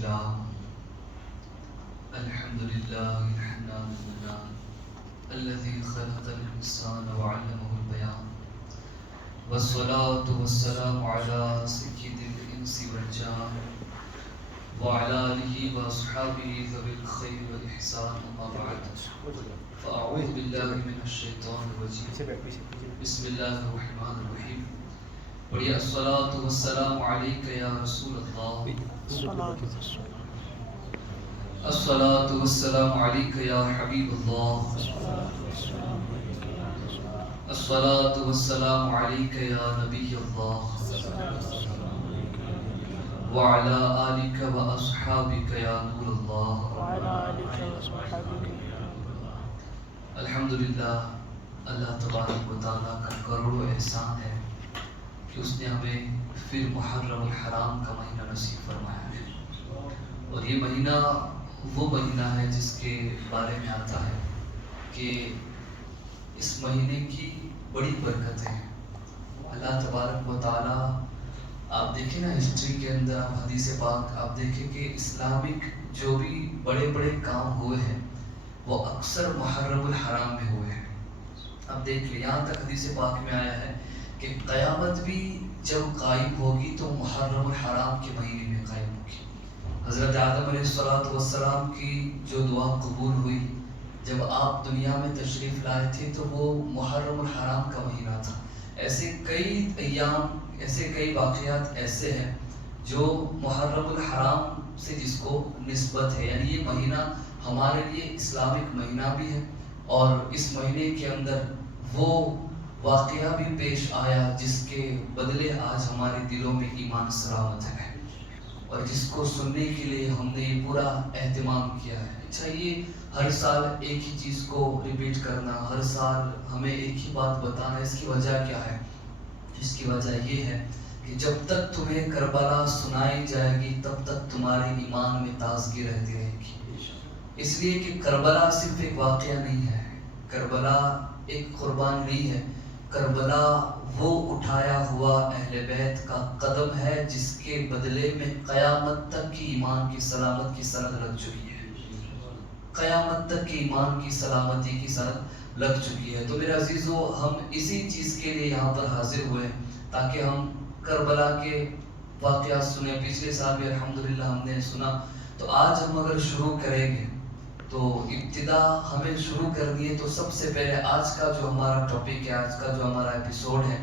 لله الحمد لله الحنان المنان الذي خلق الإنسان وعلمه البيان والصلاة والسلام على سيد الإنس والجان وعلى آله وأصحابه ذوي الخير والإحسان أما بعد فأعوذ بالله من الشيطان الرجيم بسم الله الرحمن الرحيم ويا الصلاة والسلام عليك يا رسول الله الصلاة والسلام عليك يا حبيب الله الصلاة والسلام عليك يا نبي الله وعلى آلك وأصحابك يا نور الله الحمدللہ اللہ تبارک و تعالیٰ کا کروڑوں احسان ہے کہ اس نے ہمیں پھر محرم الحرام کا مہینہ نصیب فرمایا ہے، اور یہ مہینہ وہ مہینہ ہے جس کے بارے میں آتا ہے کہ اس مہینے کی بڑی برکتیں ہیں۔ اللہ تبارک و تعالیٰ، آپ دیکھیں نا ہسٹری کے اندر، حدیث پاک آپ دیکھیں کہ اسلامک جو بھی بڑے بڑے کام ہوئے ہیں وہ اکثر محرم الحرام میں ہوئے ہیں۔ اب دیکھ لیں، یہاں تک حدیث پاک میں آیا ہے کہ قیامت بھی جب قائم ہوگی تو محرم الحرام کے مہینے میں قائم ہوگی۔ حضرت آدم علیہ السلام کی جو دعا قبول ہوئی جب آپ دنیا میں تشریف لائے تھے تو وہ محرم الحرام کا مہینہ تھا۔ ایسے کئی ایام، ایسے کئی واقعات ایسے ہیں جو محرم الحرام سے جس کو نسبت ہے، یعنی یہ مہینہ ہمارے لیے اسلامک مہینہ بھی ہے، اور اس مہینے کے اندر وہ واقعہ بھی پیش آیا جس کے بدلے آج ہمارے دلوں میں ایمان سلامت ہے، اور جس کو سننے کے لیے ہم نے یہ پورا اہتمام کیا ہے۔ اچھا، یہ ہر سال ایک ہی چیز کو ریپیٹ کرنا، ہر سال ہمیں ایک ہی بات بتانا، اس کی وجہ کیا ہے؟ اس کی وجہ یہ ہے کہ جب تک تمہیں کربلا سنائی جائے گی تب تک تمہارے ایمان میں تازگی رہتی رہے گی۔ اس لیے کہ کربلا صرف ایک واقعہ نہیں ہے، کربلا ایک قربانی نہیں ہے، کربلا وہ اٹھایا ہوا اہل بیت کا قدم ہے جس کے بدلے میں قیامت تک کی ایمان کی سلامت کی سند لگ چکی ہے، قیامت تک کی ایمان کی سلامتی کی سند لگ چکی ہے۔ تو میرے عزیزو، ہم اسی چیز کے لیے یہاں پر حاضر ہوئے تاکہ ہم کربلا کے واقعات سنیں۔ پچھلے سال بھی الحمدللہ ہم نے سنا، تو آج ہم اگر شروع کریں گے تو ابتدا ہمیں شروع کرنی ہے، تو سب سے پہلے آج کا جو ہمارا ٹاپک ہے، آج کا جو ہمارا ایپیسوڈ ہے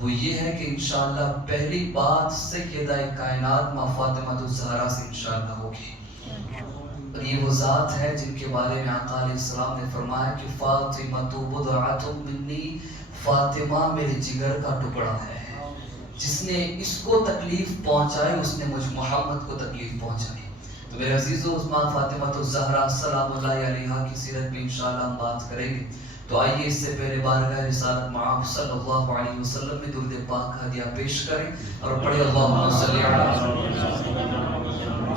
وہ یہ ہے کہ انشاءاللہ پہلی بات سیدہ کائنات ماں فاطمہ الزہرا سے انشاءاللہ ہوگی، اور یہ وہ ذات ہے جن کے بارے میں آقا علیہ السلام نے فرمایا کہ فاطمہ بضعۃ منی، فاطمہ میرے جگر کا ٹکڑا ہے، جس نے اس کو تکلیف پہنچائی اس نے مجھ محمد کو تکلیف پہنچائی۔ تو میرے عزیزو، عثمان فاطمہ الزہرا سلام اللہ علیہا کی سیرت میں انشاءاللہ ہم بات کریں گے، تو آئیے اس سے پہلے بارگاہ رسالت مآب صلی اللہ علیہ وسلم میں درود پاک ہدیہ پیش کریں اور پڑھے اللہم صلی علی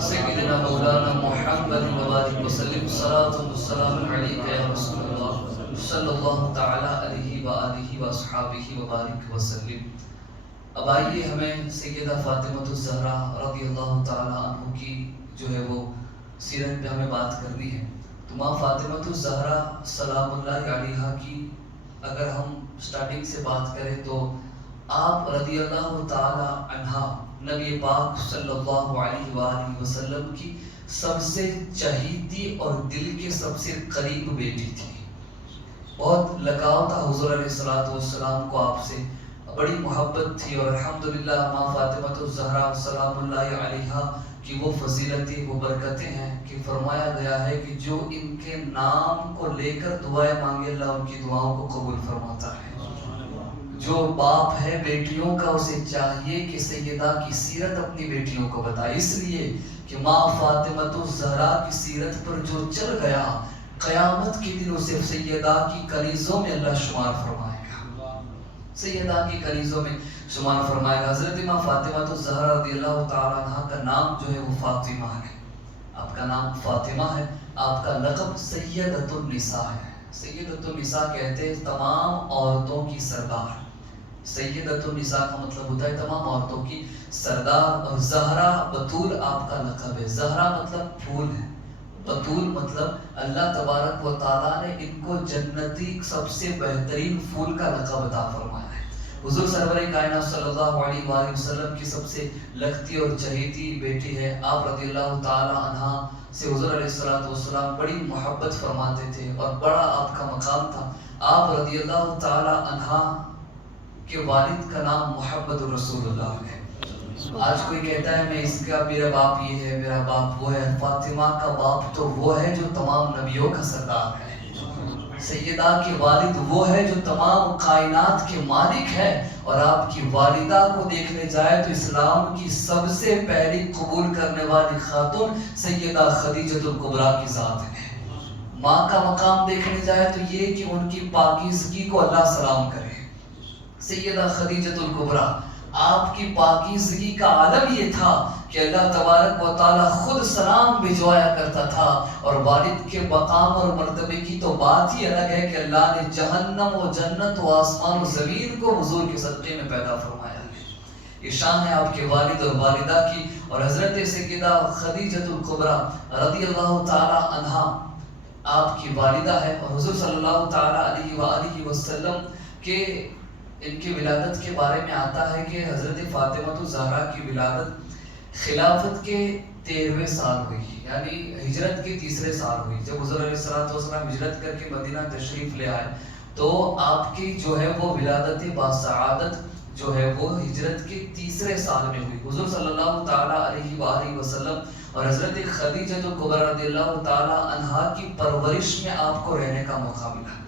سیدنا مولانا محمد وبارک وسلم، صلاۃ والسلام علیک یا رسول اللہ صلی اللہ تعالی علیہ وآلہ واصحابہ وبارک وسلم۔ اب آئیے ہمیں سیدہ فاطمہ الزہرا رضی اللہ تعالی عنہ کی جو ہے وہ سیرت پہ ہمیں بات کرنی ہے۔ تو ماں فاطمہ الزہرا سلام اللہ علیہا کی اگر ہم سٹارٹنگ سے بات کریں تو آپ رضی اللہ تعالی عنہ نبی پاک صلی اللہ علیہ وآلہ وسلم کی سب سے چہیتی اور دل کے سب سے قریب بیٹی تھی، بہت لگاؤ تھا حضور علیہ السلام کو آپ سے، بڑی محبت تھی، اور الحمدللہ ماں فاطمہ الزہرا سلام اللہ علیہا کی وہ فضیلتیں، وہ برکتیں ہیں کہ فرمایا گیا ہے کہ جو ان کے نام کو لے کر دعائیں مانگے اللہ ان کی دعاؤں کو قبول فرماتا ہے۔ جو باپ ہے بیٹیوں کا اسے چاہیے کہ سیدہ کی سیرت اپنی بیٹیوں کو بتائے، اس لیے کہ ماں فاطمہ الزہرا کی سیرت پر جو چل گیا قیامت کے دن اسے سیدہ کی کنیزوں میں اللہ شمار فرمائے گا، سیدہ کی کنیزوں میں شمار فرمائے گا۔ حضرت ماں فاطمہ الزہرا رضی اللہ تعالیٰ عنہ کا نام جو ہے وہ فاطمہ ہے، آپ کا نام فاطمہ ہے، آپ کا لقب سیدۃ النساء ہے۔ سیدۃ النساء کہتے ہیں تمام عورتوں کی سردار، سیدۃ النساء کا مطلب ہوتا ہے تمام عورتوں کی سردار، اور زہرا بطول آپ کا لقب ہے. زہرا مطلب پھول ہے، بطول مطلب اللہ تبارک و تعالیٰ نے ان کو جنتی سب سے بہترین پھول کا لقب عطا فرمایا ہے. حضور سرور کائنات صلی اللہ علیہ وآلہ وسلم کی سب سے لگتی اور چہیتی بیٹی ہے. آپ رضی اللہ تعالی عنہ سے حضور علیہ السلام بڑی محبت فرماتے تھے اور بڑا آپ کا مقام تھا. آپ رضی اللہ تعالی عنہ کے والد کا نام محمد رسول اللہ ہے. آج کوئی کہتا ہے میں اس کا میرا باپ یہ ہے، میرا باپ وہ ہے. فاطمہ کا باپ تو وہ ہے جو تمام نبیوں کا سردار ہے. سیدہ کے والد وہ ہے جو تمام کائنات کے مالک ہے. اور آپ کی والدہ کو دیکھنے جائے تو اسلام کی سب سے پہلی قبول کرنے والی خاتون سیدہ خدیجۃ الکبریٰ کی ذات ہے. ماں کا مقام دیکھنے جائے تو یہ کہ ان کی پاکیزگی کو اللہ سلام کرے. سیدہ خدیجۃ الکبریٰ، آپ کی پاکیزگی کا عالم یہ تھا کہ اللہ تبارک و تعالیٰ خود سلام بھجوایا کرتا تھا. اور والد کے مقام اور مرتبے کی تو بات ہی الگ ہے کہ اللہ نے جہنم و جنت و آسمان و زمین کو حضور کے صدقے میں پیدا فرمایا ہے. یہ شان ہے آپ کے والد اور والدہ کی. اور حضرت سیدہ خدیجۃ الکبریٰ رضی اللہ تعالی عنہا آپ کی والدہ ہے. اور حضور صلی اللہ تعالی علیہ وآلہ وسلم کے ان کی ولادت کے بارے میں آتا ہے کہ حضرت فاطمہ الزہرا کی ولادت خلافت کے 13ویں سال ہوئی، یعنی ہجرت کے 3رے سال ہوئی. جب حضور علیہ السلام ہجرت کر کے مدینہ تشریف لے آئے تو آپ کی جو ہے وہ ولادت باسعادت جو ہے وہ ہجرت کے 3رے سال میں ہوئی. حضور صلی اللہ تعالی علیہ وآلہ وسلم اور حضرت خدیجۃ الکبریٰ رضی اللہ تعالی عنہا کی پرورش میں آپ کو رہنے کا موقع ملا.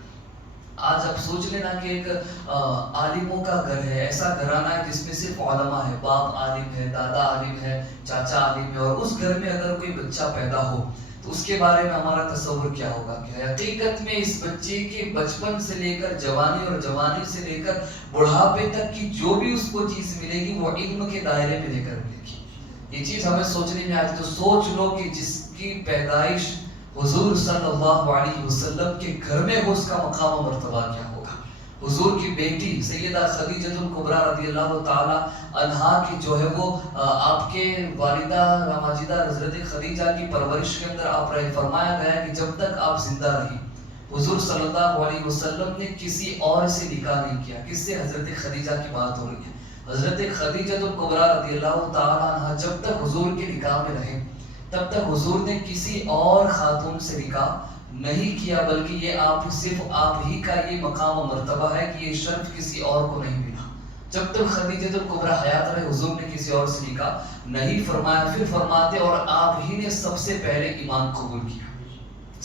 آج آپ سوچ لینا کہ ایک عالموں کا گھر ہے، ایسا گھرانہ ہے جس میں صرف علماء ہے، باپ عالم ہے، دادا عالم ہے، چاچا عالم ہے. اور اس گھر میں اگر کوئی بچہ پیدا ہو تو اس کے بارے میں ہمارا تصور کیا ہوگا کہ حقیقت میں اس بچے کے بچپن سے لے کر جوانی اور جوانی سے لے کر بڑھاپے تک کی جو بھی اس کو چیز ملے گی وہ علم کے دائرے میں لے کر ملے گی. یہ چیز ہمیں سوچنے میں آتی. تو سوچ لو کہ جس کی پیدائش حضور صلی اللہ علیہ وسلم کے گھر میں ہو اس کا مقام و مرتبہ کیا ہوگا. حضور کی بیٹی سیدہ خدیجۃ الکبریٰ رضی اللہ تعالی عنہا کی جو ہے وہ آپ کے والدہ ماجدہ حضرت خدیجہ کی پرورش کے اندر آپ رہے. فرمایا گیا کہ جب تک آپ زندہ رہی حضور صلی اللہ علیہ وسلم نے کسی اور سے نکاح نہیں کیا. کس سے؟ حضرت خدیجہ کی بات ہو رہی ہے. حضرت خدیجۃ الکبریٰ رضی اللہ تعالی عنہا جب تک حضور کے نکاح میں رہے تب تک حضور نے کسی اور خاتون سے نکاح نہیں کیا، بلکہ یہ صرف آپ ہی کا یہ مقام و مرتبہ ہے کہ یہ شرف کسی اور کو نہیں ملا. جب تک خدیجۃ الکبریٰ حیات رہے حضور نے کسی اور سے نکاح نہیں فرمایا. پھر فرماتے اور آپ ہی نے سب سے پہلے ایمان قبول کیا.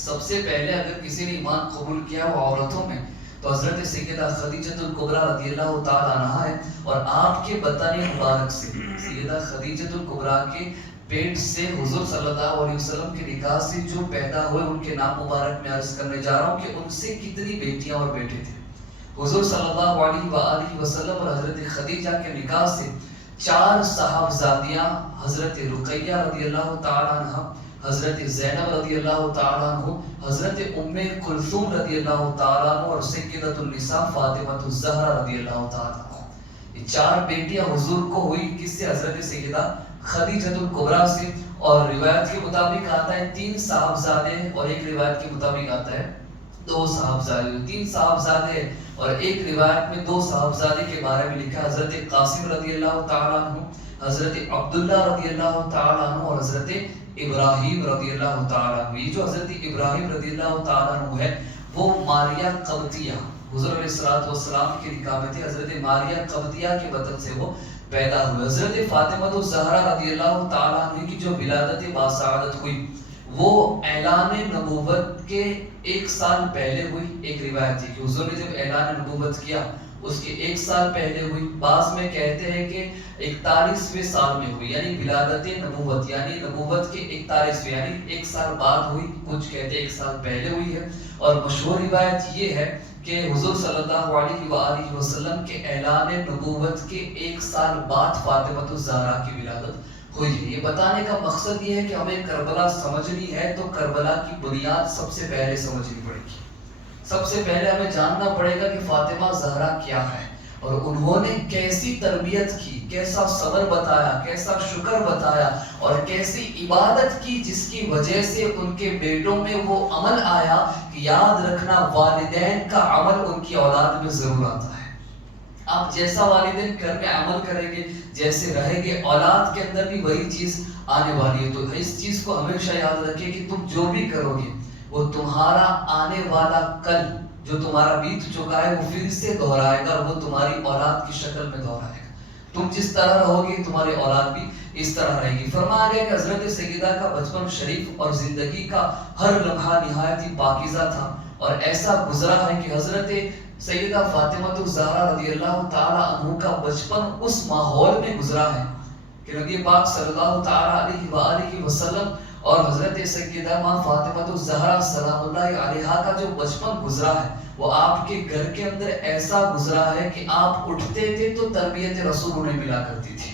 سب سے پہلے اگر کسی نے ایمان قبول کیا وہ عورتوں میں تو حضرت سیدہ خدیجۃ الکبریٰ رضی اللہ تعالی عنہا ہے. اور آپ کے بطن مبارک سے سیدہ خدیجۃ الکبریٰ کے پیٹ سے حضور صلی اللہ علیہ وسلم کے نکاح سے جو پیدا ہوئے ان کے نام مبارک میں عرض کرنے جا رہا ہوں کہ ان سے کتنی بیٹیاں اور بیٹے تھے. حضور صلی اللہ علیہ وآلہ وسلم اور حضرت خدیجہ کے نکاح سے 4 صاحبزادیاں حضرت رقیہ رضی اللہ تعالی عنہ، حضرت زینب رضی اللہ تعالی عنہ، حضرت ام کلثوم رضی اللہ تعالی عنہ اور سیدۃ النساء فاطمہ الزہرا رضی اللہ تعالی عنہ. یہ 4 بیٹیاں حضور کو ہوئی کس سے؟ حضرت سیدہ خدیجۃ الکبریٰ سے. اور روایت کے مطابق آتا ہے 3 صاحبزادے اور ایک روایت کے مطابق آتا ہے 2 صاحبزادے. 3 صاحبزادے اور ایک روایت میں 2 صاحبزادے کے بارے میں لکھا ہے. حضرت قاسم رضی اللہ تعالیٰ عنہ، حضرت عبداللہ رضی اللہ تعالیٰ عنہ اور حضرت ابراہیم رضی اللہ تعالیٰ عنہ. یہ جو حضرت ابراہیم رضی اللہ تعالیٰ عنہ ہے وہ ماریہ قبطیہ حضور علیہ السلام کے نکاح میں تھے. حضرت ماریہ قبطیہ کے بطن سے وہ پیدا ہوئے. حضرت فاطمہ الزہرا رضی اللہ تعالیٰ عنہ کی جو ولادت باسعادت ہوئی وہ اعلان نبوت کے 1 سال پہلے ہوئی. ایک روایت ہے کہ حضور نے جب اعلان نبوت کیا اس کے 1 سال پہلے ہوئی. بعض میں کہتے ہیں کہ 41ویں سال میں ہوئی، یعنی ولادت نبوت یعنی نبوت کے 41ویں یعنی 1 سال بعد ہوئی. کچھ کہتے ہیں 1 سال پہلے ہوئی ہے. اور مشہور روایت یہ ہے کہ حضور صلی اللہ علیہ وآلہ وسلم کے اعلان نبوت کے 1 سال بعد فاطمہ الزہرا کی ولادت ہوئی ہے. یہ بتانے کا مقصد یہ ہے کہ ہمیں کربلا سمجھنی ہے تو کربلا کی بنیاد سب سے پہلے سمجھنی پڑے گی. سب سے پہلے ہمیں جاننا پڑے گا کہ فاطمہ زہرا کیا ہے. اور انہوں نے کیسی تربیت کی، کیسا صبر بتایا، کیسا شکر بتایا اور کیسی عبادت کی، جس کی وجہ سے ان کے بیٹوں میں وہ عمل آیا کہ یاد رکھنا والدین کا عمل ان کی اولاد میں ضرور آتا ہے۔ آپ جیسا والدین گھر میں عمل کریں گے، جیسے رہیں گے، اولاد کے اندر بھی وہی چیز آنے والی ہے۔ تو اس چیز کو ہمیشہ یاد رکھیں کہ تم جو بھی کرو گے وہ تمہارا آنے والا کل جو تمہارا بیت چکا ہے وہ پھر سے دہرائے گا، اور وہ تمہاری اولاد کی شکل میں دہرائے گا۔ تم جس طرح رہو گے تمہاری اولاد بھی اس طرح رہے گی۔ فرمایا گیا کہ حضرت سیدہ کا بچپن شریف اور زندگی کا ہر لمحہ نہایت ہی پاکیزہ تھا، اور ایسا گزرا ہے کہ حضرت سیدہ فاطمہ الزہرا رضی اللہ تعالی عنہ کا بچپن اس ماحول میں گزرا ہے کہ نبی پاک صلی اللہ تعالی علیہ وآلہ وسلم اور حضرت سیدہ ماں فاطمہ الزہرا سلام اللہ علیہا کا جو بچپن گزرا ہے وہ آپ کے گھر کے اندر ایسا گزرا ہے کہ آپ اٹھتے تھے تو تربیت رسول انہیں ملا کرتی تھی،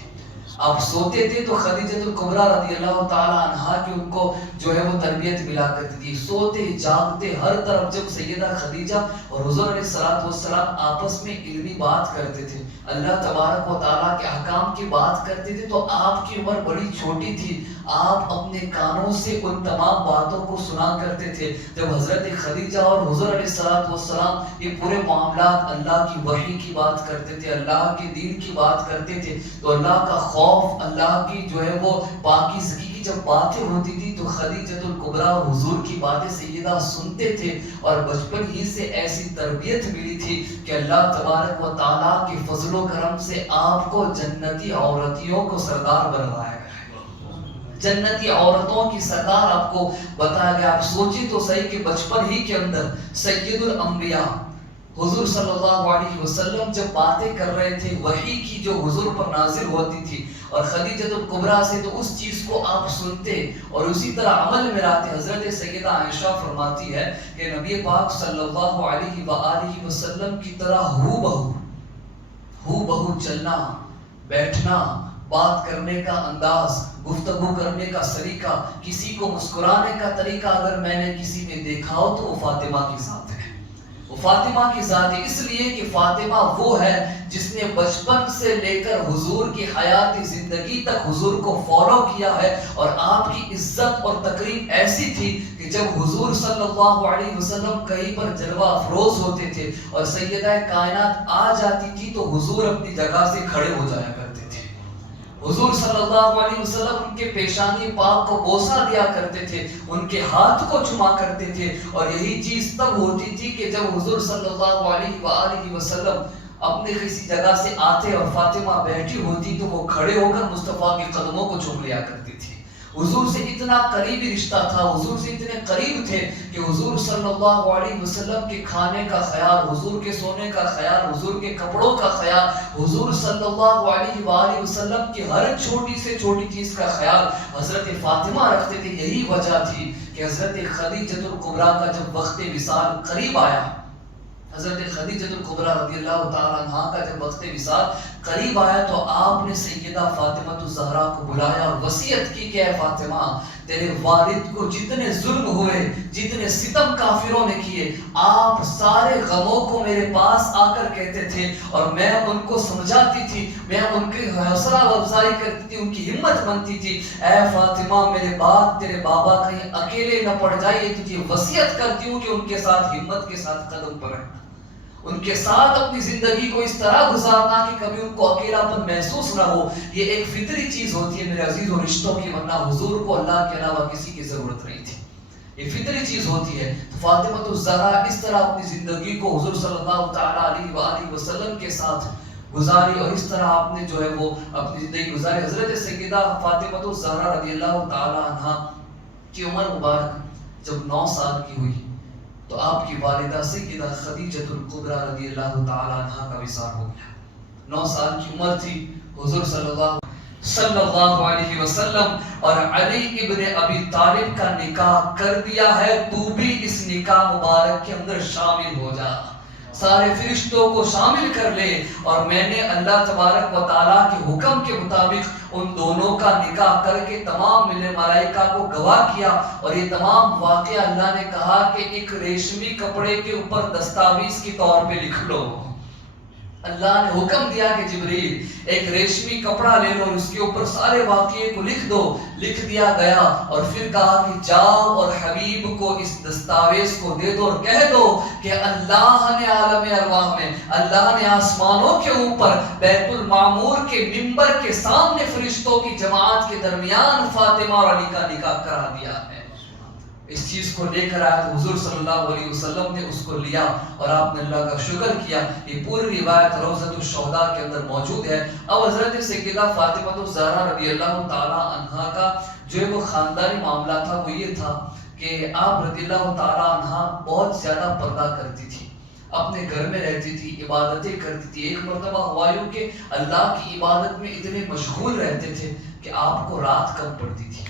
آپ سوتے تھے تو خدیجہ الکبریٰ رضی اللہ تعالی عنہا کی ان کو جو ہے وہ تربیت ملا کرتی تھی۔ سوتے جاگتے ہر طرف جب سیدہ خدیجہ اور حضور علیہ السلام آپس میں علمی بات کرتے تھے، اللہ تبارک و تعالیٰ کے احکام کی بات کرتے تھے، تو آپ کی عمر بڑی چھوٹی تھی، آپ اپنے کانوں سے ان تمام باتوں کو سنا کرتے تھے۔ جب حضرت خدیجہ اور حضور علیہ السلام یہ پورے معاملات اللہ کی وحی کی بات کرتے تھے، اللہ کے دین کی بات کرتے تھے، تو اللہ کا خوف، اللہ کی جو ہے وہ پاکیزگی کی جب باتیں ہوتی تھی تو خدیجہ الکبریٰ اور حضور کی باتیں سیدہ سنتے تھے، اور بچپن ہی سے ایسی تربیت ملی تھی کہ اللہ تبارک و تعالیٰ کے فضل و کرم سے آپ کو جنتی عورتیوں کو سردار بنوایا گیا، جنتی عورتوں کی سردار آپ کو بتایا گیا۔ آپ سوچی تو صحیح کہ بچپن ہی کے اندر سید الانبیاء حضور صلی اللہ علیہ وسلم جب باتیں کر رہے تھے، وحی کی جو حضور پر نازل ہوتی تھی، اور خدیجہ الکبریٰ سے تو اس چیز کو آپ سنتے اور اسی طرح عمل میں لاتے۔ حضرت سیدہ عائشہ فرماتی ہے کہ نبی پاک صلی اللہ علیہ وآلہ وسلم کی طرح ہو بہو چلنا، بیٹھنا، بات کرنے کا انداز، گفتگو کرنے کا سلیقہ، کسی کو مسکرانے کا طریقہ اگر میں نے کسی میں دیکھا ہو تو وہ فاطمہ کی ذات ہے، وہ فاطمہ کی ذات ہے، اس لیے کہ فاطمہ وہ ہے جس نے بچپن سے لے کر حضور کی حیاتی زندگی تک حضور کو فالو کیا ہے، اور آپ کی عزت اور تقریب ایسی تھی کہ جب حضور صلی اللہ علیہ وسلم کہیں پر جلوہ افروز ہوتے تھے اور سیدہ کائنات آ جاتی تھی تو حضور اپنی جگہ سے کھڑے ہو جایا کرتے تھے، حضور صلی اللہ علیہ وسلم ان کے پیشانی پاک کو بوسہ دیا کرتے تھے، ان کے ہاتھ کو چما کرتے تھے، اور یہی چیز تب ہوتی تھی کہ جب حضور صلی اللہ علیہ وآلہ وسلم اپنے کسی جگہ سے آتے اور فاطمہ بیٹھی ہوتی تو وہ کھڑے ہو کر مصطفیٰ کے قدموں کو چوم لیا کرتی تھی۔ حضور سے اتنا قریبی رشتہ تھا، حضور سے اتنے قریب تھے کہ حضور صلی اللہ علیہ وسلم کے کھانے کا خیال، حضور کے سونے کا خیال، حضور کے کپڑوں کا خیال، حضور صلی اللہ علیہ وآلہ وسلم کی ہر چھوٹی سے چھوٹی چیز کا خیال حضرت فاطمہ رکھتے تھے۔ یہی وجہ تھی کہ حضرت خدیجہ الکبریٰ کا جب وقت وصال قریب آیا، حضرت خدیجہ الکبریٰ رضی اللہ تعالیٰ عنہا کا جب وقت وصال قریب آیا تو آپ نے سیدہ فاطمہ الزہرا کو بلایا اور وصیت کی کہ اے فاطمہ، تیرے والد کو جتنے ظلم ہوئے، جتنے ستم کافروں نے کیے، آپ سارے غموں کو میرے پاس آ کر کہتے تھے اور میں ان کو سمجھاتی تھی، میں ان کی حوصلہ افزائی کرتی تھی، ان کی ہمت بنتی تھی۔ اے فاطمہ، میرے بعد تیرے بابا کہیں اکیلے نہ پڑ جائے، تجھے وصیت کرتی ہوں کہ ان کے ساتھ ہمت کے ساتھ قدم پر رہنا، ان کے ساتھ اپنی زندگی کو اس طرح گزارنا کہ کبھی ان کو اکیلا پن محسوس نہ ہو۔ یہ ایک فطری چیز ہوتی ہے میرے عزیزوں رشتوں کی، ورنہ حضور کو اللہ کے علاوہ کسی کی ضرورت نہیں تھی، یہ فطری چیز ہوتی ہے۔ تو فاطمہ الزہرا اس طرح اپنی زندگی کو حضور صلی اللہ تعالیٰ علیہ وآلہ وسلم کے ساتھ گزاری، اور اس طرح آپ نے جو ہے وہ اپنی زندگی گزاری۔ حضرت سیدہ فاطمہ الزہرا رضی اللہ تعالیٰ عنہا کی عمر مبارک جب 9 سال کی ہوئی تو آپ کی والدہ سیدہ خدیجہ الکبریٰ رضی اللہ تعالیٰ عنہا کا وصال ہو گیا۔ 9 سال کی عمر تھی، حضور صلی اللہ علیہ وسلم اور علی ابن ابی طالب کا نکاح کر دیا ہے، تو بھی اس نکاح مبارک کے اندر شامل ہو جا، سارے فرشتوں کو شامل کر لے، اور میں نے اللہ تبارک و تعالیٰ کے حکم کے مطابق ان دونوں کا نکاح کر کے تمام ملائکہ کو گواہ کیا، اور یہ تمام واقعہ اللہ نے کہا کہ ایک ریشمی کپڑے کے اوپر دستاویز کے طور پہ لکھ لو۔ اللہ نے حکم دیا کہ جبریل ایک ریشمی کپڑا لے لو اور اس کے اوپر سارے واقعے کو لکھ دو. لکھ دیا گیا اور پھر کہا کہ جاؤ اور حبیب کو اس دستاویز کو دے دو اور کہہ دو کہ اللہ نے عالم ارواح میں، اللہ نے آسمانوں کے اوپر بیت المعمور کے منبر کے سامنے فرشتوں کی جماعت کے درمیان فاطمہ اور علی کا نکاح کرا دیا ہے. اس چیز کو لے کر آیا تو حضور صلی اللہ علیہ وسلم نے اس کو لیا اور آپ نے اللہ کا شکر کیا. یہ پوری روایت روضۃ الشہداء کے اندر موجود ہے. اب حضرت سیدہ فاطمہ الزہرا رضی اللہ تعالی عنہا کا جو وہ خاندانی معاملہ تھا وہ یہ تھا کہ آپ رضی اللہ تعالی عنہا بہت زیادہ پردہ کرتی تھی، اپنے گھر میں رہتی تھی، عبادتیں کرتی تھی. ایک مرتبہ ہوا یوں کہ اللہ کی عبادت میں اتنے مشغول رہتے تھے کہ آپ کو رات کم پڑتی تھی.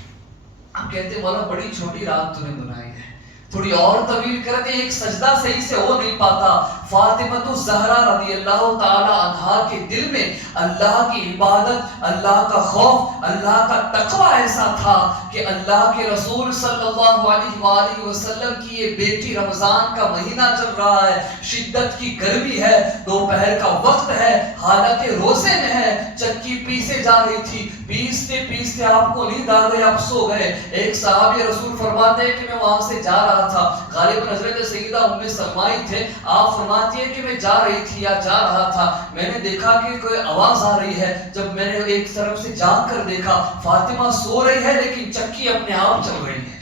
ہم کہتے مولا بڑی چھوٹی رات تمہیں بنائی ہے، تھوڑی اور طویل کر دے، ایک سجدہ صحیح سے ہو نہیں پاتا. فاطمہ الزہرا رضی اللہ تعالی عنہا کے دل میں اللہ کی عبادت، اللہ کا خوف، اللہ کا تقوی ایسا تھا کہ اللہ کے رسول صلی اللہ علیہ وآلہ وسلم کی یہ بیٹی، رمضان کا مہینہ چل رہا ہے، شدت کی گرمی ہے، دوپہر کا وقت ہے، حالت روزے میں ہے، چکی پیسے جا رہی تھی، پیستے پیستے آپ کو نیند آ گئی، آپ سو گئے. ایک صحابی رسول فرماتے ہیں کہ میں وہاں سے جا رہا تھا، غالب حضرت سیدہ ام سلمہ تھے، آپ فرماتی ہے کہ میں جا رہی تھی یا جا رہا تھا، میں نے دیکھا کہ کوئی آواز آ رہی ہے. جب میں نے ایک طرف سے جھانک کر دیکھا فاطمہ سو رہی ہے لیکن چکی اپنے آپ چل رہی ہے.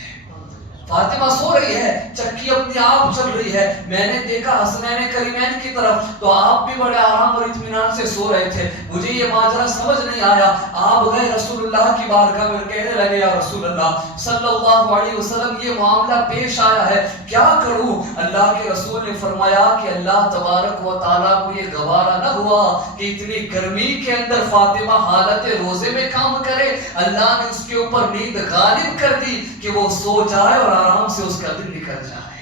فاطمہ سو رہی ہے، چکی اپنے آپ چل رہی ہے. میں نے دیکھا حسنین کریمین کی طرف تو آپ بھی بڑے آرام اور اطمینان سے سو رہے تھے. مجھے یہ ماجرا سمجھ نہیں آیا. آپ گئے رسول اللہ کی بارگاہ میں، کہنے لگے یا رسول اللہ صلی اللہ علیہ وسلم یہ معاملہ پیش آیا ہے، کیا کروں؟ اللہ کے رسول نے فرمایا کہ اللہ تبارک و تعالیٰ کو یہ گوارا نہ ہوا کہ اتنی گرمی کے اندر فاطمہ حالت روزے میں کام کرے. اللہ نے اس کے اوپر نیند غالب کر دی کہ وہ سو جائے اور آرام سے اس کا دن نکل جائے.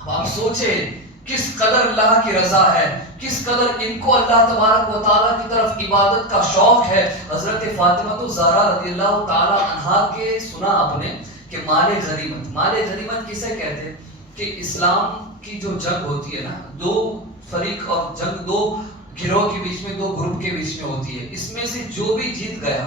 اب آپ سوچیں کس قدر اللہ کی رضا ہے، کس قدر ان کو اللہ تبارک و تعالیٰ کی طرف عبادت کا شوق ہے. حضرت فاطمہ الزہرا رضی اللہ تعالیٰ عنہا کے سنا آپ نے کہ مال غنیمت، مال غنیمت کسے کہتے ہیں کہ اسلام کی جو جنگ ہوتی ہے نا، دو فریق اور جنگ دو گروہ کے بیچ میں، دو گروپ کے بیچ میں ہوتی ہے. اس میں سے جو بھی جیت گیا،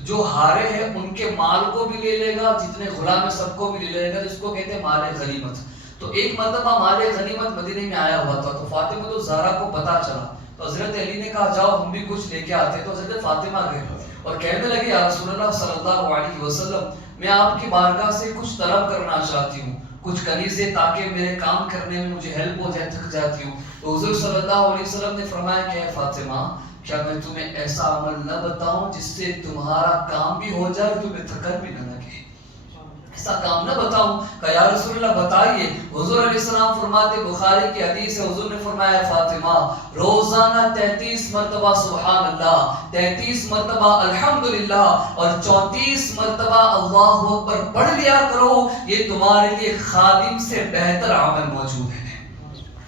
جو ہارے ہیں ان کے مال کو بھی لے لے گا، جتنے غلام ہیں سب کو بھی لے لے گا، جس کو کہتے ہیں مال غنیمت. تو ایک مرتبہ مال غنیمت مدینے میں آیا ہوا تھا تو فاطمہ الزہرا کو پتا چلا تو حضرت علی نے کہا جاؤ ہم بھی کچھ لے کے آتے. تو حضرت فاطمہ گئے اور کہنے لگے یا رسول اللہ صلی اللہ علیہ وسلم میں آپ کی بارگاہ سے کچھ طلب کرنا چاہتی ہوں، کچھ کنیزیں تاکہ میرے کام کرنے میں مجھے ہیلپ ہو جائے، تھک جاتی ہوں. تو حضور صلی اللہ علیہ وسلم نے فرمایا کہ اے فاطمہ کیا میں تمہیں ایسا عمل نہ بتاؤں جس سے تمہارا کام بھی ہو جائے، تمہیں تھکن بھی نہ لگے؟ ایسا کام نہ بتاؤں؟ کہ یا رسول اللہ بتائیے. حضور علیہ السلام فرماتے، بخاری کی حدیث ہے، حضور نے فرمایا فاطمہ روزانہ 33 مرتبہ سبحان اللہ، 33 مرتبہ الحمدللہ اور 34 مرتبہ اللہ اکبر پڑھ لیا کرو. یہ تمہارے لیے خادم سے بہتر عمل موجود ہے،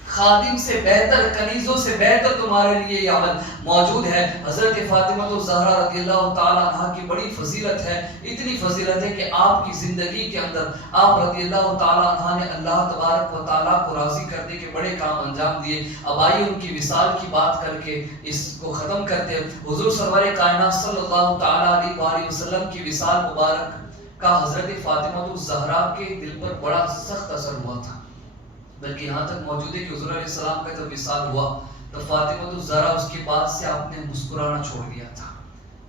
خادم سے بہتر، کنیزوں سے بہتر تمہارے لیے یہ عمل موجود ہے. حضرت فاطمہ الزہرا رضی اللہ تعالیٰ عنہ کی بڑی فضیلت ہے، اتنی فضیلت ہے کہ آپ کی زندگی کے اندر آپ رضی اللہ تعالیٰ عنہ نے اللہ تبارک و تعالیٰ کو راضی کرنے کے بڑے کام انجام دیے. اب آئیے ان کی وصال کی بات کر کے اس کو ختم کرتے. حضور سرور کائنات صلی اللہ تعالیٰ علیہ وآلہ وسلم کی وصال مبارک کا حضرت فاطمہ الزہرا کے دل پر بڑا سخت اثر ہوا تھا، بلکہ یہاں تک موجود ہے کہ حضور علیہ السلام کا جب وصال ہوا تو فاطمہ الزہرا اس کے بعد سے آپ نے مسکرانا چھوڑ دیا تھا.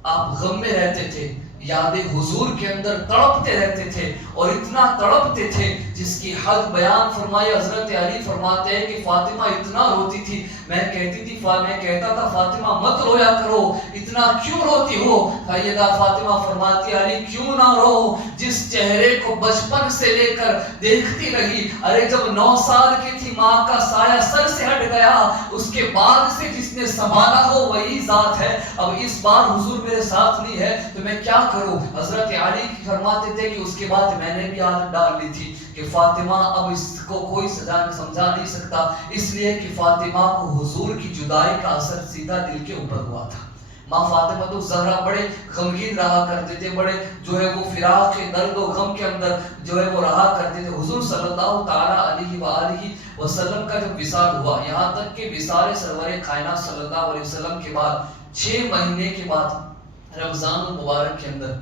آپ غم میں رہتے تھے، یاد حضور کے اندر تڑپتے رہتے تھے اور اتنا تڑپتے تھے جس کی حد بیان فرمائی. حضرت علی فرماتے ہیں کہ فاطمہ اتنا روتی تھی، میں کہتا تھا فاطمہ مت رویا کرو، اتنا کیوں روتی ہو؟ سیدہ فاطمہ فرماتی علی کیوں نہ رو، جس چہرے کو بچپن سے لے کر دیکھتی رہی، ارے جب 9 سال کی تھی ماں کا سایہ سر سے ہٹ گیا، اس کے بعد سے جس نے سنبھالا ہو وہی ذات ہے. اب اس بار حضور میرے ساتھ نہیں ہے تو میں کیا کروں؟ حضرت علی فرماتے تھے کہ اس کے بعد میں نے بھی عادت ڈال لی تھی کہ فاطمہ اب اس کو کوئی سزا سمجھا نہیں سکتا، اس لیے کہ فاطمہ کو حضور کی جدائی کا اثر سیدھا دل کے اوپر ہوا تھا. ماں فاطمہ الزہرا بڑے غمگین رہا کرتے تھے، بڑے جو ہے وہ فراق کے درد و غم کے اندر جو ہے وہ رہا کرتے تھے۔ حضور صلی اللہ تعالیٰ علیہ وآلہ وسلم کا جب وصال ہوا، یہاں تک کہ وصال سرور کائنات صلی اللہ علیہ وسلم کے بعد 6 مہینے کے بعد رمضان المبارک کے اندر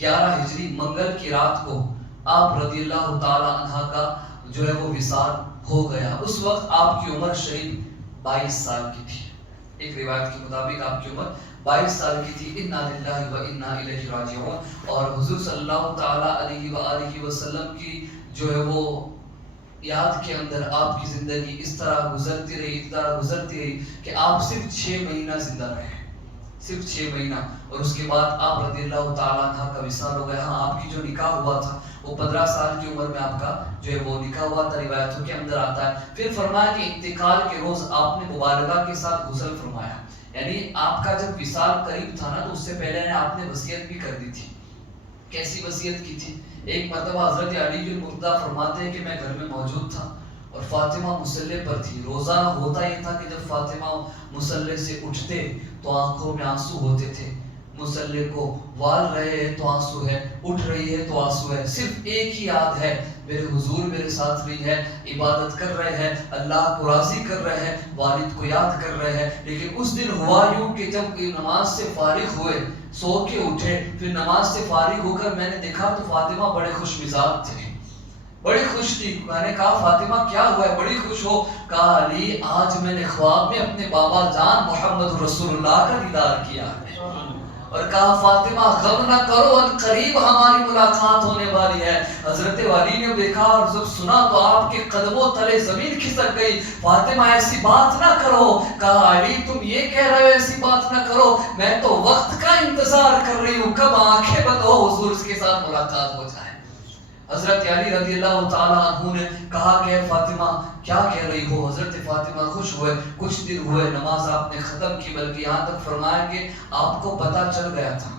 11 ہجری منگل کی رات کو آپ رضی اللہ تعالیٰ عنہ کا جو ہے وہ وصال ہو گیا۔ اس وقت آپ کی عمر شریف 22 سال کی تھی، ایک روایت کے مطابق آپ کی عمر 22 سال کی تھی۔ انا للہ و انا الیہ راجعون۔ اور حضور صلی اللہ تعالیٰ علیہ وآلہ وسلم کی جو ہے وہ یاد کے اندر آپ کی زندگی اس طرح گزرتی رہی کہ آپ صرف 6 مہینہ زندہ رہے، صرف 6 مہینہ، اور اس کے بعد آپ رضی اللہ تعالیٰ عنہ کا وصال ہو گیا۔ ہاں، آپ کی جو نکاح ہوا تھا وہ 15 سال کی عمر میں آپ کا جو ہے وہ نکاح ہوا تھا، روایتوں کے اندر آتا ہے۔ پھر فرمایا کہ انتقال کے روز آپ نے مبالغہ کے ساتھ غسل فرمایا، یعنی آپ کا جب وصال قریب تھا نا تو اس سے پہلے آپ نے وصیت بھی کر دی تھی۔ کیسی وصیت کی تھی؟ ایک مرتبہ حضرت علی بن مرتضیٰ فرماتے ہیں کہ میں گھر میں موجود تھا اور فاطمہ مصلی پر تھی۔ روزانہ ہوتا یہ تھا کہ جب فاطمہ مصلی سے اٹھتے تو آنکھوں میں آنسو ہوتے تھے، مصلی کو وال رہے ہیں تو آنسو ہے، اٹھ رہی ہے تو آنسو ہے، صرف ایک ہی یاد ہے، میرے حضور میرے ساتھ نہیں ہے، عبادت کر رہے ہیں، اللہ کو راضی کر رہے ہیں، والد کو یاد کر رہے ہیں۔ لیکن اس دن ہوا یوں کہ جب نماز سے فارغ ہوئے، سو کے اٹھے، پھر نماز سے فارغ ہو کر میں نے دیکھا تو فاطمہ بڑے خوش مزاج تھے، بڑی خوش تھی۔ میں نے کہا فاطمہ کیا ہوا ہے، بڑی خوش ہو؟ کہا علی آج میں نے خواب میں اپنے بابا جان محمد رسول اللہ کا دیدار کیا ہے، اور کہا فاطمہ غم نہ کرو، ان قریب ہماری ملاقات ہونے والی ہے۔ حضرت علی نے دیکھا اور جب سنا تو آپ کے قدموں تلے زمین کھسک گئی۔ فاطمہ ایسی بات نہ کرو۔ کہا علی تم یہ کہہ رہے ہو ایسی بات نہ کرو، میں تو وقت کا انتظار کر رہی ہوں، کب آنکھیں بند ہو حضور کے ساتھ ملاقات ہو جائے۔ حضرت علی رضی اللہ تعالیٰ عنہ نے کہا کہ فاطمہ کیا کہہ رہی ہو؟ حضرت فاطمہ خوش ہوئے، کچھ دن ہوئے نماز آپ نے ختم کی، بلکہ یہاں تک فرمایا کہ آپ کو پتہ چل گیا تھا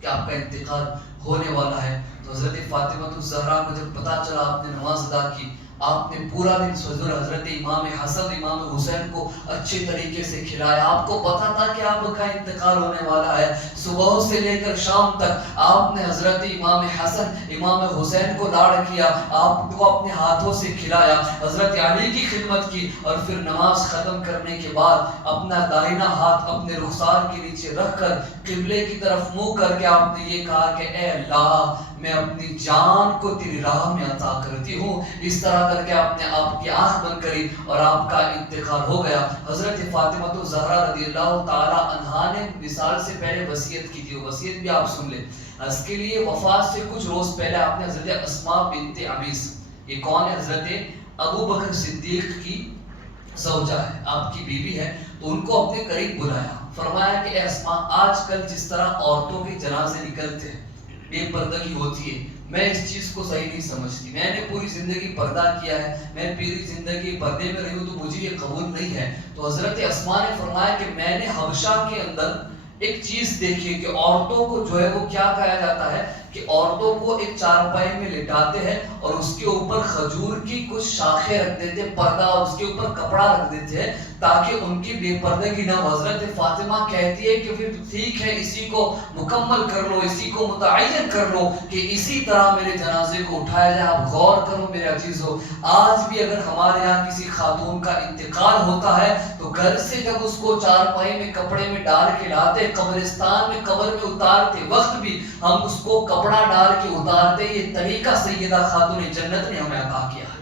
کہ آپ کا انتقال ہونے والا ہے۔ تو حضرت فاطمہ الزہرا کو جب پتہ چلا آپ نے نماز ادا کی، آپ نے پورا دن حضرت امام حسن امام حسین کو اچھے طریقے سے کھلایا۔ آپ کو پتا تھا کہ آپ کا انتقال ہونے والا ہے، صبح سے لے کر شام تک آپ نے حضرت امام حسن امام حسین کو لاڑ کیا، آپ کو اپنے ہاتھوں سے کھلایا، حضرت علی کی خدمت کی، اور پھر نماز ختم کرنے کے بعد اپنا داہنا ہاتھ اپنے رخسار کے نیچے رکھ کر قبلے کی طرف منہ کر کے آپ نے یہ کہا کہ اے اللہ میں اپنی جان کو تیری راہ میں عطا کرتی ہوں۔ اس طرح کر کے آپ نے آپ کی آنکھ بند کری اور آپ کا انتقال ہو گیا۔ حضرت فاطمہ الزہرا رضی اللہ تعالی عنہا نے وصال سے پہلے وصیت کی تھی، وصیت بھی آپ سن لیں۔ اس کے لیے وفات سے کچھ روز پہلے آپ نے حضرت اسماء بنت عمیس، یہ کون ہے؟ حضرت ابو بکر صدیق کی زوجہ ہے، آپ کی بیوی ہے، تو ان کو اپنے قریب بلایا، فرمایا کہ اے اسماء آج کل جس طرح عورتوں کے جنازے نکلتے ہیں، بے پردگی ہوتی ہے، میں اس چیز کو صحیح نہیں سمجھتی، میں نے پوری زندگی پردہ کیا ہے، میں پوری زندگی پردے میں رہی ہوں، تو مجھے یہ قبول نہیں ہے۔ تو حضرت اسماء نے فرمایا کہ میں نے حبشہ کے اندر ایک چیز دیکھی کہ عورتوں کو جو ہے وہ کیا کہا جاتا ہے کہ عورتوں کو ایک چارپائی میں لٹاتے ہیں اور اس کے اوپر کھجور کی کچھ شاخیں رکھ دیتے ہیں، پردہ، اور اس کے اوپر کپڑا رکھ دیتے ہیں تاکہ ان کی بے پردگی نہ ہو۔ حضرت فاطمہ کہتی ہے کہ پھر ٹھیک ہے، اسی کو مکمل کر لو، اسی کو متعین کر لو کہ اسی طرح میرے جنازے کو اٹھایا جائے۔ آپ غور کرو میرے عزیزو، آج بھی اگر ہمارے یہاں کسی خاتون کا انتقال ہوتا ہے تو گھر سے جب اس کو چارپائی میں کپڑے میں ڈال کے لاتے، قبرستان میں قبر میں اتارتے وقت بھی ہم اس کو کپڑا ڈال کے اتارتے۔ یہ طریقہ سیدہ خاتون جنت نے ہمیں عطا کیا ہے۔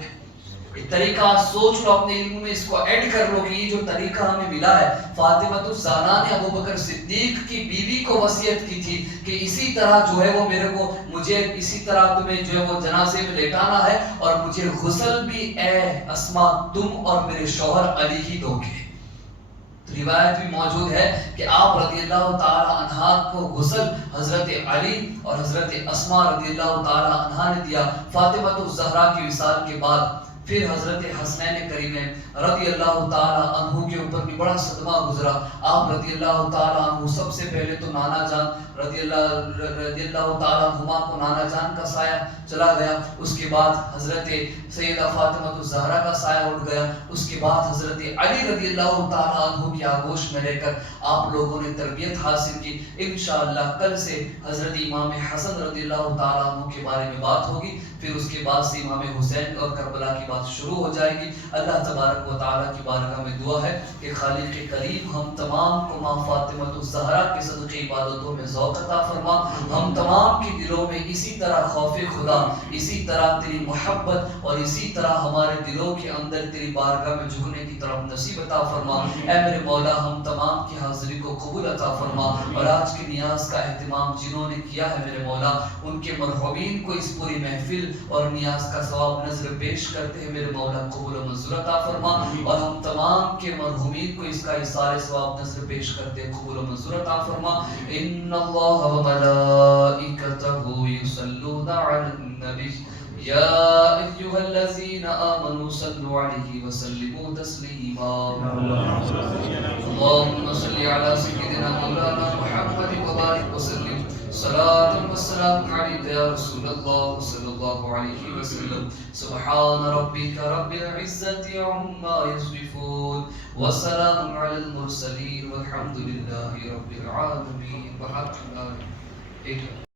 یہ طریقہ سوچ لو، اپنے علم میں اس کو ایڈ کر لو کہ یہ جو طریقہ ہمیں ملا ہے۔ فاطمہ الزہرا نے ابو بکر صدیق کی بیوی کو وصیت کی تھی کہ اسی طرح جو ہے وہ مجھے اسی طرح تمہیں جو ہے وہ جنازے میں لیٹانا ہے، اور مجھے غسل بھی اے اسماء تم اور میرے شوہر علی ہی دو گے۔ روایت بھی موجود ہے کہ آپ رضی اللہ تعالی عنہ کو غسل حضرت علی اور حضرت اسماء رضی اللہ تعالی عنہ نے دیا۔ فاطمہ الزہرا کے وصال کے بعد پھر حضرت حسنین کریمین رضی اللہ تعالی عنہ کے اوپر بھی بڑا صدمہ گزرا. آپ رضی اللہ تعالی عنہ سب سے پہلے تو نانا جان رضی اللہ تعالی عنہما کو نانا جان کا سایہ چلا گیا. اس کے بعد حضرت سیدہ فاطمہ الزہرا کا سایہ اٹھ گیا. اس کے بعد حضرت علی رضی اللہ تعالی عنہ کی آغوش میں رہ کر آپ لوگوں نے تربیت حاصل کی. انشاءاللہ کل سے حضرت امام حسن رضی اللہ تعالی عنہ کے بارے میں بات ہوگی. پھر اس کے بعد سے امام حسین اور کربلا کی بات شروع ہو جائے گی. اللہ تبارک و تعالیٰ کی بارگاہ میں دعا ہے کہ خالق کریم ہم تمام کو ماں فاطمہ الزہرا کے صدقے عبادتوں میں ذوق عطا فرما. ہم تمام کے دلوں میں اسی طرح خوف خدا, اسی طرح تیری محبت اور اسی طرح ہمارے دلوں کے اندر تیری بارگاہ میں جھکنے کی طرف نصیب عطا فرما. اے میرے مولا ہم تمام کی حاضری کو قبول عطا فرما. اور آج کی نیاز کا اہتمام جنہوں نے کیا ہے میرے مولا ان کے مرحومین کو اس پوری محفل اور نیاز کا ثواب نظر پیش کرتے ہیں میرے مولا قبول و منظور عطا فرما. اور ہم تمام کے مرحومین کو اس کا اثار ثواب نظر پیش کرتے ہیں قبول و منظور عطا فرما. ان اللہ و ملائکتہ یصلون علی النبی یا ایھا الذین آمنوا صلوا علیہ وسلموا تسلیما. اللهم صل على سيدنا مولانا محمد وبارك وسلم صلاة والسلام عليك يا رسول الله صلى الله عليه وسلم. سبحان ربك رب العزة عما يصفون وسلام على المرسلين والحمد لله رب العالمين.